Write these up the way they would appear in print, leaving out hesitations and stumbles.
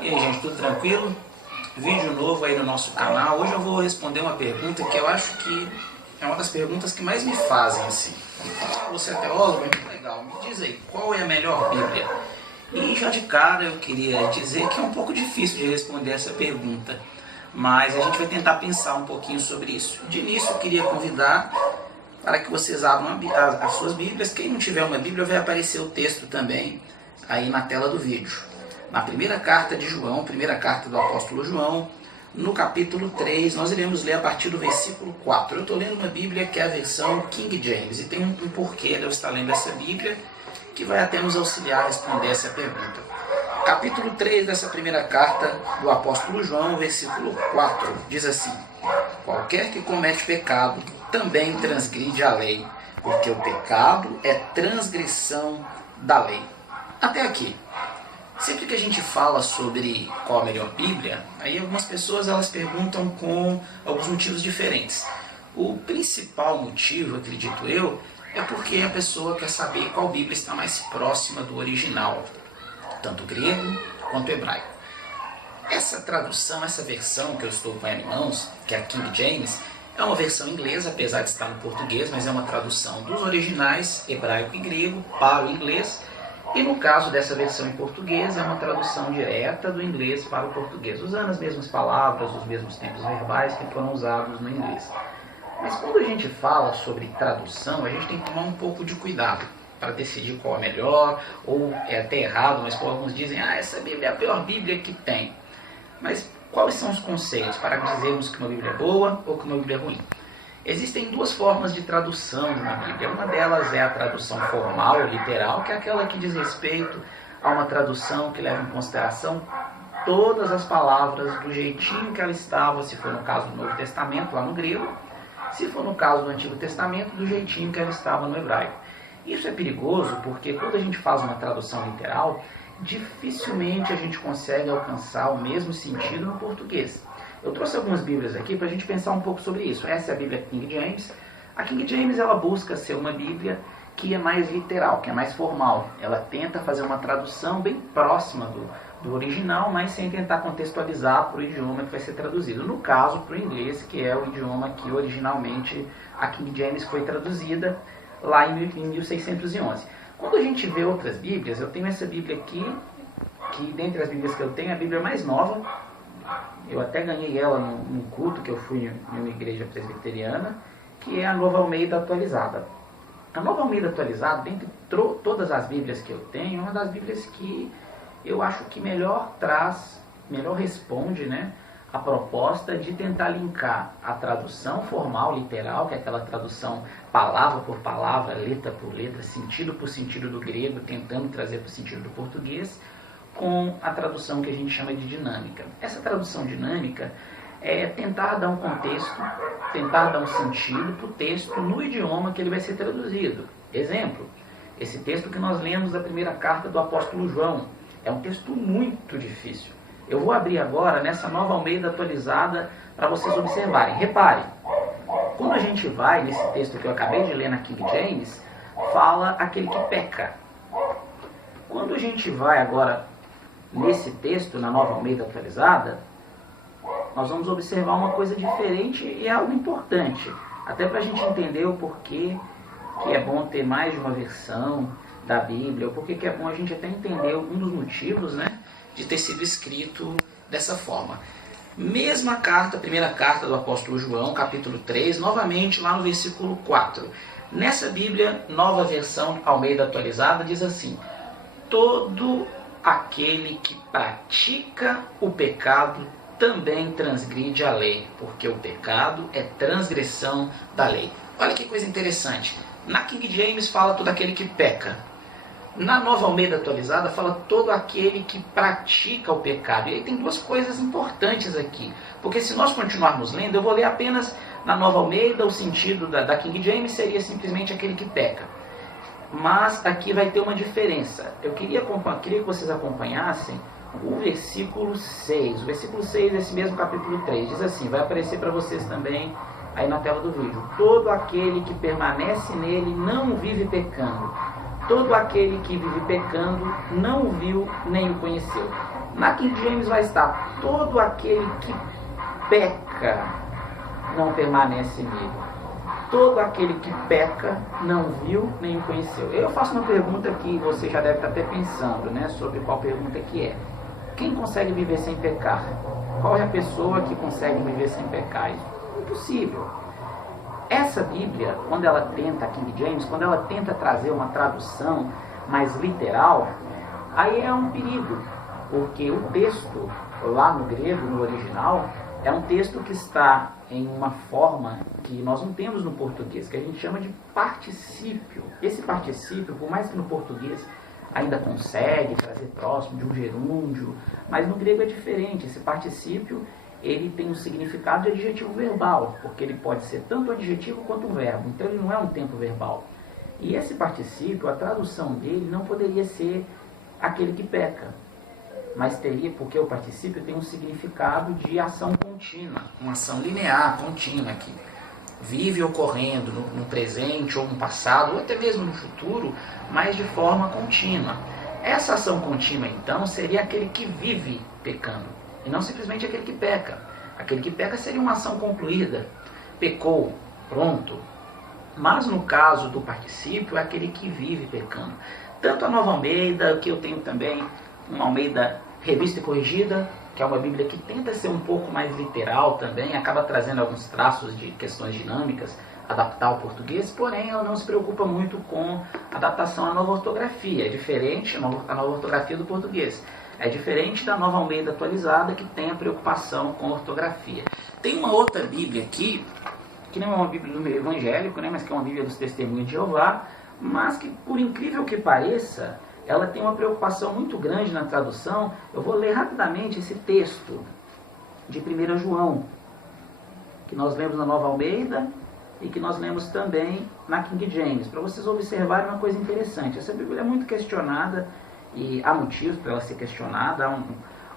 E aí, gente, tudo tranquilo? Vídeo novo aí no nosso canal. Hoje eu vou responder uma pergunta que eu acho que é uma das perguntas que mais me fazem assim. Você é teólogo? É muito legal. Me diz aí, qual é a melhor Bíblia? E já de cara eu queria dizer que é um pouco difícil de responder essa pergunta, mas a gente vai tentar pensar um pouquinho sobre isso. De início eu queria convidar para que vocês abram as suas Bíblias. Quem não tiver uma Bíblia, vai aparecer o texto também aí na tela do vídeo. Na primeira carta de João, primeira carta do apóstolo João, no capítulo 3, nós iremos ler a partir do versículo 4. Eu estou lendo uma Bíblia que é a versão King James, e tem um porquê de eu estar lendo essa Bíblia, que vai até nos auxiliar a responder essa pergunta. Capítulo 3 dessa primeira carta do apóstolo João, versículo 4, diz assim: qualquer que comete pecado também transgride a lei, porque o pecado é transgressão da lei. Até aqui. Sempre que a gente fala sobre qual a melhor Bíblia, aí algumas pessoas elas perguntam com alguns motivos diferentes. O principal motivo, acredito eu, é porque a pessoa quer saber qual Bíblia está mais próxima do original, tanto grego quanto hebraico. Essa tradução, essa versão que eu estou com em mãos, que é a King James, é uma versão inglesa, apesar de estar no português, mas é uma tradução dos originais, hebraico e grego, para o inglês. E no caso dessa versão em português, é uma tradução direta do inglês para o português, usando as mesmas palavras, os mesmos tempos verbais que foram usados no inglês. Mas quando a gente fala sobre tradução, a gente tem que tomar um pouco de cuidado para decidir qual é melhor, ou é até errado, mas alguns dizem, essa Bíblia é a pior Bíblia que tem. Mas quais são os conceitos para dizermos que uma Bíblia é boa ou que uma Bíblia é ruim? Existem duas formas de tradução na Bíblia. Uma delas é a tradução formal, literal, que é aquela que diz respeito a uma tradução que leva em consideração todas as palavras do jeitinho que ela estava, se for no caso do Novo Testamento, lá no grego, se for no caso do Antigo Testamento, do jeitinho que ela estava no hebraico. Isso é perigoso porque quando a gente faz uma tradução literal, dificilmente a gente consegue alcançar o mesmo sentido no português. Eu trouxe algumas Bíblias aqui para a gente pensar um pouco sobre isso. Essa é a Bíblia King James. A King James ela busca ser uma Bíblia que é mais literal, que é mais formal. Ela tenta fazer uma tradução bem próxima do original, mas sem tentar contextualizar para o idioma que vai ser traduzido. No caso, para o inglês, que é o idioma que originalmente a King James foi traduzida lá em 1611. Quando a gente vê outras Bíblias, eu tenho essa Bíblia aqui, que dentre as Bíblias que eu tenho, é a Bíblia mais nova. Eu até ganhei ela num culto que eu fui em uma igreja presbiteriana, que é a Nova Almeida Atualizada. A Nova Almeida Atualizada, dentre todas as Bíblias que eu tenho, é uma das Bíblias que eu acho que melhor responde, né, a proposta de tentar linkar a tradução formal, literal, que é aquela tradução palavra por palavra, letra por letra, sentido por sentido do grego, tentando trazer para o sentido do português, com a tradução que a gente chama de dinâmica. Essa tradução dinâmica é tentar dar um contexto, tentar dar um sentido para o texto no idioma que ele vai ser traduzido. Exemplo, esse texto que nós lemos da primeira carta do apóstolo João, é um texto muito difícil. Eu vou abrir agora nessa Nova Almeida Atualizada para vocês observarem. Reparem, quando a gente vai nesse texto que eu acabei de ler na King James, fala aquele que peca. Quando a gente vai agora nesse texto, na Nova Almeida Atualizada, nós vamos observar uma coisa diferente e é algo importante, até para a gente entender o porquê que é bom ter mais de uma versão da Bíblia, o porquê que é bom a gente até entender um dos motivos, né, de ter sido escrito dessa forma. Mesma carta, primeira carta do apóstolo João, capítulo 3, novamente lá no versículo 4. Nessa Bíblia, nova versão Almeida Atualizada, diz assim: todo aquele que pratica o pecado também transgride a lei, porque o pecado é transgressão da lei. Olha que coisa interessante. Na King James fala todo aquele que peca. Na Nova Almeida Atualizada fala todo aquele que pratica o pecado. E aí tem duas coisas importantes aqui. Porque se nós continuarmos lendo, eu vou ler apenas na Nova Almeida, o sentido da King James seria simplesmente aquele que peca. Mas aqui vai ter uma diferença. Eu queria que vocês acompanhassem o versículo 6. O versículo 6 desse mesmo capítulo 3 diz assim, vai aparecer para vocês também aí na tela do vídeo: todo aquele que permanece nele não vive pecando, todo aquele que vive pecando não o viu nem o conheceu. Na King James vai estar: todo aquele que peca não permanece nele. Todo aquele que peca não viu nem o conheceu. Eu faço uma pergunta que você já deve estar até pensando, né, sobre qual pergunta que é. Quem consegue viver sem pecar? Qual é a pessoa que consegue viver sem pecar? Impossível. Essa Bíblia, quando ela tenta, a King James, quando ela tenta trazer uma tradução mais literal, aí é um perigo, porque o texto, lá no grego, no original, é um texto que está em uma forma que nós não temos no português, que a gente chama de particípio. Esse particípio, por mais que no português ainda consegue trazer próximo de um gerúndio, mas no grego é diferente. Esse particípio, ele tem um significado de adjetivo verbal, porque ele pode ser tanto adjetivo quanto um verbo, então ele não é um tempo verbal. E esse particípio, a tradução dele não poderia ser aquele que peca, mas teria, porque o particípio tem um significado de ação contínua, uma ação linear, contínua, que vive ocorrendo no presente ou no passado, ou até mesmo no futuro, mas de forma contínua. Essa ação contínua, então, seria aquele que vive pecando, e não simplesmente aquele que peca. Aquele que peca seria uma ação concluída, pecou, pronto. Mas no caso do particípio, é aquele que vive pecando. Tanto a Nova Almeida, que eu tenho também uma Almeida Revista e Corrigida, que é uma Bíblia que tenta ser um pouco mais literal também, acaba trazendo alguns traços de questões dinâmicas, adaptar ao português, porém ela não se preocupa muito com adaptação à nova ortografia. É diferente a nova ortografia do português. É diferente da Nova Almeida atualizada, que tem a preocupação com a ortografia. Tem uma outra Bíblia aqui, que não é uma Bíblia do meio evangélico, né, mas que é uma Bíblia dos Testemunhos de Jeová, mas que, por incrível que pareça, ela tem uma preocupação muito grande na tradução. Eu vou ler rapidamente esse texto de 1 João, que nós lemos na Nova Almeida e que nós lemos também na King James, para vocês observarem uma coisa interessante. Essa Bíblia é muito questionada, e há motivos para ela ser questionada, há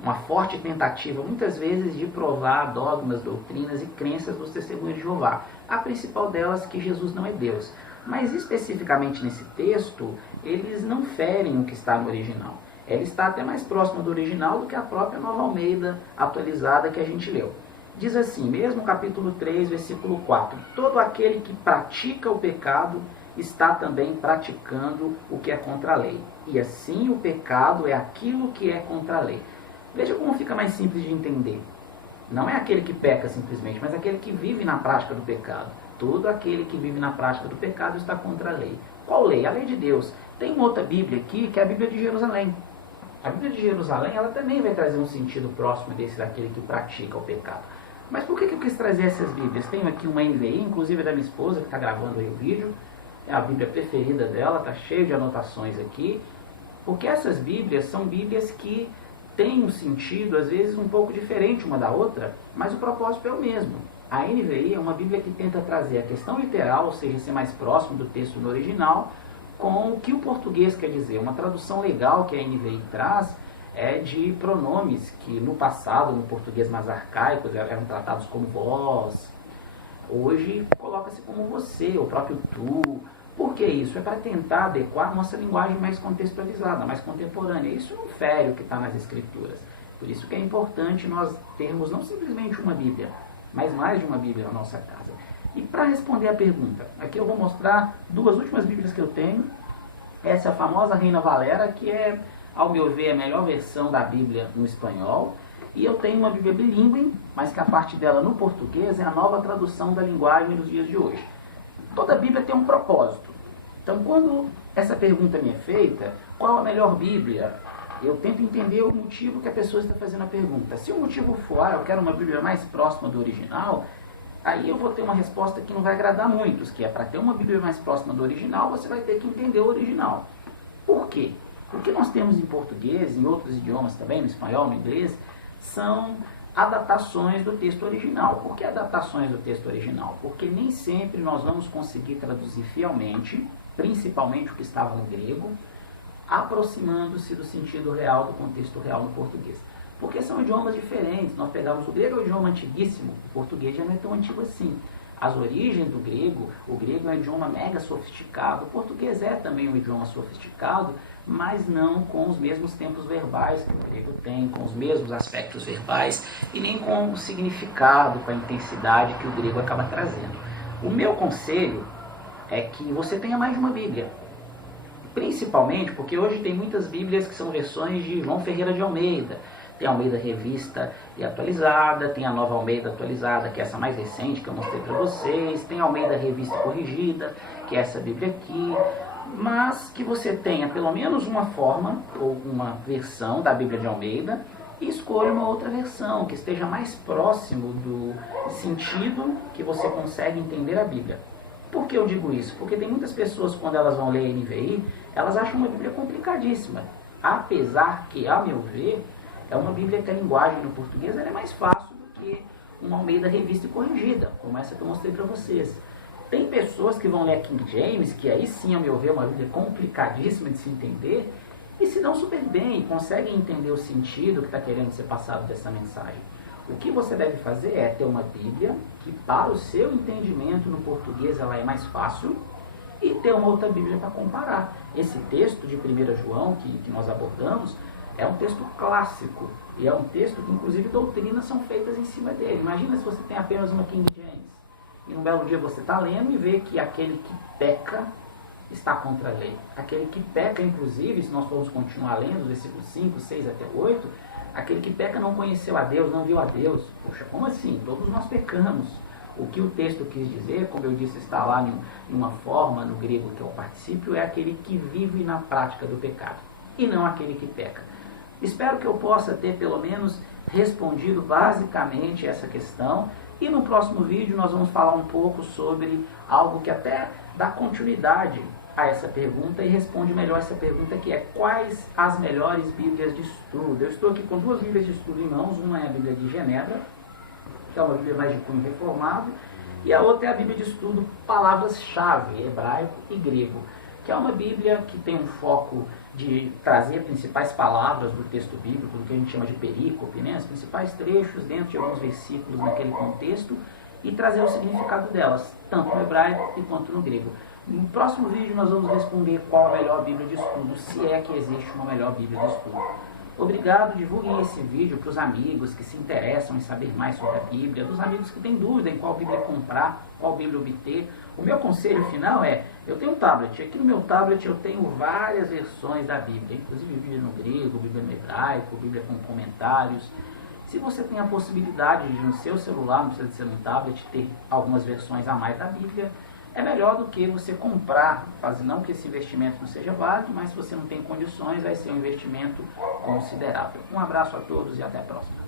uma forte tentativa, muitas vezes, de provar dogmas, doutrinas e crenças dos Testemunhos de Jeová. A principal delas é que Jesus não é Deus. Mas especificamente nesse texto, eles não ferem o que está no original. Ele está até mais próximo do original do que a própria Nova Almeida atualizada que a gente leu. Diz assim, mesmo capítulo 3, versículo 4: todo aquele que pratica o pecado está também praticando o que é contra a lei. E assim o pecado é aquilo que é contra a lei. Veja como fica mais simples de entender. Não é aquele que peca simplesmente, mas aquele que vive na prática do pecado. Todo aquele que vive na prática do pecado está contra a lei. Qual lei? A lei de Deus. Tem uma outra Bíblia aqui, que é a Bíblia de Jerusalém. A Bíblia de Jerusalém, ela também vai trazer um sentido próximo desse daquele que pratica o pecado. Mas por que eu quis trazer essas Bíblias? Tenho aqui uma NVI, inclusive da minha esposa, que está gravando aí o vídeo. É a Bíblia preferida dela, está cheio de anotações aqui. Porque essas Bíblias são Bíblias que têm um sentido, às vezes, um pouco diferente uma da outra, mas o propósito é o mesmo. A NVI é uma Bíblia que tenta trazer a questão literal, ou seja, ser mais próximo do texto no original, com o que o português quer dizer. Uma tradução legal que a NVI traz é de pronomes que no passado, no português mais arcaico, eram tratados como vós. Hoje coloca-se como você, o próprio tu. Por que isso? É para tentar adequar a nossa linguagem mais contextualizada, mais contemporânea. Isso não fere o que está nas Escrituras. Por isso que é importante nós termos não simplesmente uma Bíblia, mas mais de uma Bíblia na nossa casa. E para responder a pergunta, aqui eu vou mostrar duas últimas Bíblias que eu tenho. Essa é a famosa Reina Valera, que é, ao meu ver, a melhor versão da Bíblia no espanhol. E eu tenho uma Bíblia bilíngue, mas que a parte dela no português é a nova tradução da linguagem nos dias de hoje. Toda Bíblia tem um propósito. Então, quando essa pergunta me é feita, qual a melhor Bíblia? Eu tento entender o motivo que a pessoa está fazendo a pergunta. Se o motivo for, eu quero uma Bíblia mais próxima do original, aí eu vou ter uma resposta que não vai agradar muitos, que é para ter uma Bíblia mais próxima do original, você vai ter que entender o original. Por quê? Porque nós temos em português, em outros idiomas também, no espanhol, no inglês, são adaptações do texto original. Por que adaptações do texto original? Porque nem sempre nós vamos conseguir traduzir fielmente, principalmente o que estava no grego, aproximando-se do sentido real, do contexto real no português. Porque são idiomas diferentes. Nós pegamos o grego, é um idioma antiguíssimo, o português já não é tão antigo assim. as origens do grego, o grego é um idioma mega sofisticado, o português é também um idioma sofisticado, mas não com os mesmos tempos verbais que o grego tem, com os mesmos aspectos verbais e nem com o significado, com a intensidade que o grego acaba trazendo. O meu conselho é que você tenha mais de uma Bíblia, principalmente porque hoje tem muitas Bíblias que são versões de João Ferreira de Almeida. Tem a Almeida Revista e Atualizada, tem a Nova Almeida Atualizada, que é essa mais recente que eu mostrei para vocês, tem a Almeida Revista Corrigida, que é essa Bíblia aqui, mas que você tenha pelo menos uma forma ou uma versão da Bíblia de Almeida e escolha uma outra versão que esteja mais próximo do sentido que você consegue entender a Bíblia. Por que eu digo isso? Porque tem muitas pessoas, quando elas vão ler a NVI, elas acham uma Bíblia complicadíssima, apesar que, a meu ver, é uma Bíblia que a linguagem no português ela é mais fácil do que uma Almeida Revista e Corrigida, como essa que eu mostrei para vocês. Tem pessoas que vão ler a King James, que aí sim, ao meu ver, é uma Bíblia complicadíssima de se entender, e se dão super bem, conseguem entender o sentido que está querendo ser passado dessa mensagem. O que você deve fazer é ter uma Bíblia que, para o seu entendimento no português, ela é mais fácil, e ter uma outra Bíblia para comparar. Esse texto de 1 João, que nós abordamos, é um texto clássico, e é um texto que, inclusive, doutrinas são feitas em cima dele. Imagina se você tem apenas uma King James, e um belo dia você está lendo e vê que aquele que peca está contra a lei. Aquele que peca, inclusive, se nós formos continuar lendo, versículos 5, 6 até 8, aquele que peca não conheceu a Deus, não viu a Deus. Poxa, como assim? Todos nós pecamos. O que o texto quis dizer, como eu disse, está lá em uma forma no grego que é o particípio, é aquele que vive na prática do pecado, e não aquele que peca. Espero que eu possa ter pelo menos respondido basicamente essa questão, e no próximo vídeo nós vamos falar um pouco sobre algo que até dá continuidade a essa pergunta e responde melhor essa pergunta, que é: quais as melhores Bíblias de estudo? Eu estou aqui com duas Bíblias de estudo em mãos. Uma é a Bíblia de Genebra, que é uma Bíblia mais de cunho reformado, e a outra é a Bíblia de estudo Palavras-Chave, hebraico e grego, que é uma Bíblia que tem um foco de trazer principais palavras do texto bíblico, do que a gente chama de perícope, né? Os principais trechos dentro de alguns versículos naquele contexto, e trazer o significado delas, tanto no hebraico quanto no grego. No próximo vídeo nós vamos responder qual a melhor Bíblia de estudo, se é que existe uma melhor Bíblia de estudo. Obrigado, divulguem esse vídeo para os amigos que se interessam em saber mais sobre a Bíblia, dos amigos que têm dúvida em qual Bíblia comprar, qual Bíblia obter. O meu conselho final é: eu tenho um tablet, aqui no meu tablet eu tenho várias versões da Bíblia, inclusive Bíblia no grego, Bíblia no hebraico, Bíblia com comentários. Se você tem a possibilidade de no seu celular, não precisa de ser no tablet, ter algumas versões a mais da Bíblia, é melhor do que você comprar, não que esse investimento não seja válido, mas se você não tem condições, vai ser um investimento considerável. Um abraço a todos e até a próxima.